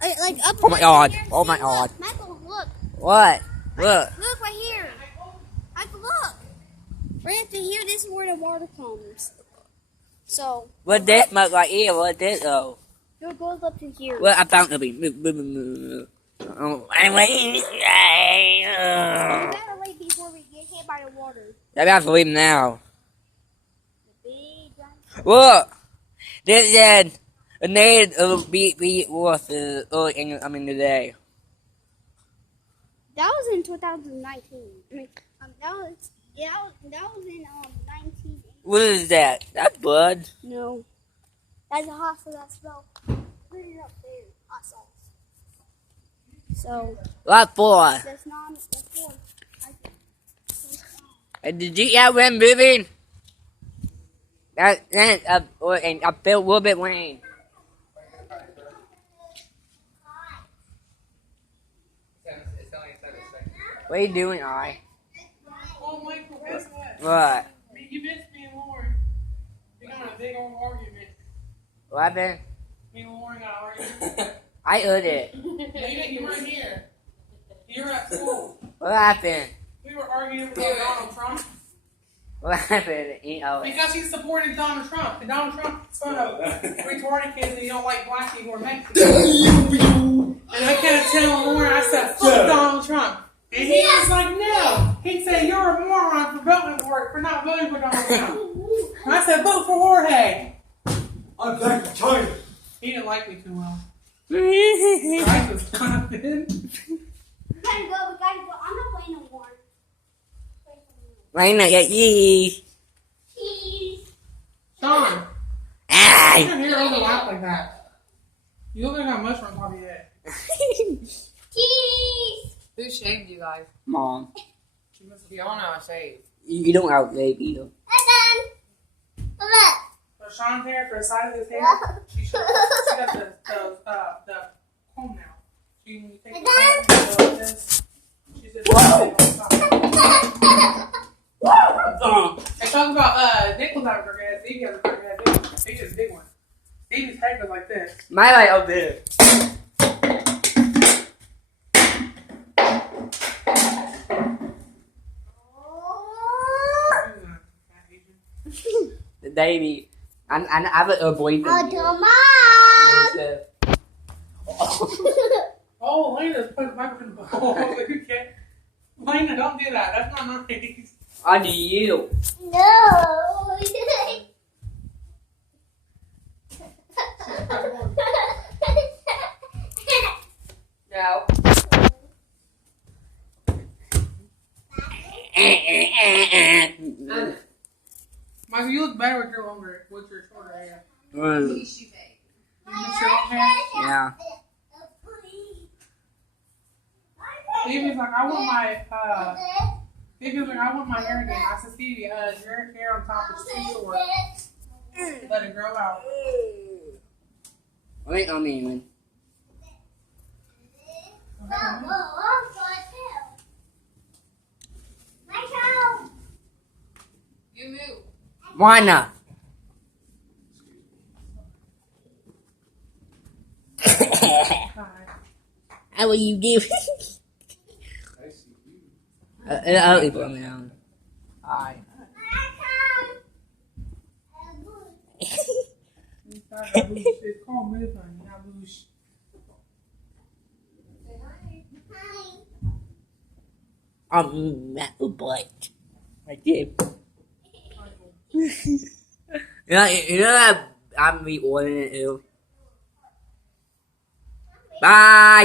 Like up. Oh my god. Here. Oh my See, god. look. Michael, look. What? Look. Look right here. Michael, look. Right up to here, this is where the water comes. So. What that look like here? What that though? It goes up to here. Well, I found something. Oh, I'm waiting. We gotta wait before we get hit by the water. I got to leave now. The big giant. Look. This said a native beat was today. That was in 2019. I mean, that was in 1980. What is that? That's blood. No, that's a hot sauce that smell. Put it up there, hot sauce. So What for? that's not. That's for. Did you have wind moving? And I feel a little bit rain. What are you doing, I? Oh, Michael, guess what? What? You missed me and Lauren. We got a big old argument. What happened? Me and Lauren got an argument. I heard it. You weren't here. You were at school. What happened? We were arguing about Donald Trump. What happened? Because he supported Donald Trump. And Donald Trump is son of retarded kids and he don't like black people or Mexican. And I kept telling Lauren, I said, fuck Donald Trump. And he was like, no. He said, you're a moron for not voting for Donald Trump. And I said, vote for Jorge. I'm back to China. He didn't like me too well. I was confident. We gotta go. I'm not playing no more. Rain at you. Cheese. Sean, you Ah! don't hear overlap like that. You look like a mushroom on top of your head. Cheese. Who shaved you guys? Mom, You must You all know I shaved. you don't outlive either. And then. Look. So Sean's hair for the size of his hair. She got the comb now. She when you take the comb and go like this. She's just on top. And talk about Nick was out of her head. Stevie has a big head. Stevie's a big one. Stevie's head goes like this. My light up there. The baby. I have a boyfriend. Oh, Here. Oh, Lena put the microphone in the bowl. You can't. Lena, don't do that. That's not nice. I do you. No. No. Michael, you look better with your shorter hair. Mm, Who she made? You miss your own hair? yeah. Stevie's like, I want my hair again. I said, Stevie, your hair on top is too short. Let it grow out. Wait, I mean, You move. why not? Hi. How will you give? I'll leave it down. Hi. It's called moving, not boosh. Metal butt. I did. You know that I'm reordering it too. Bye.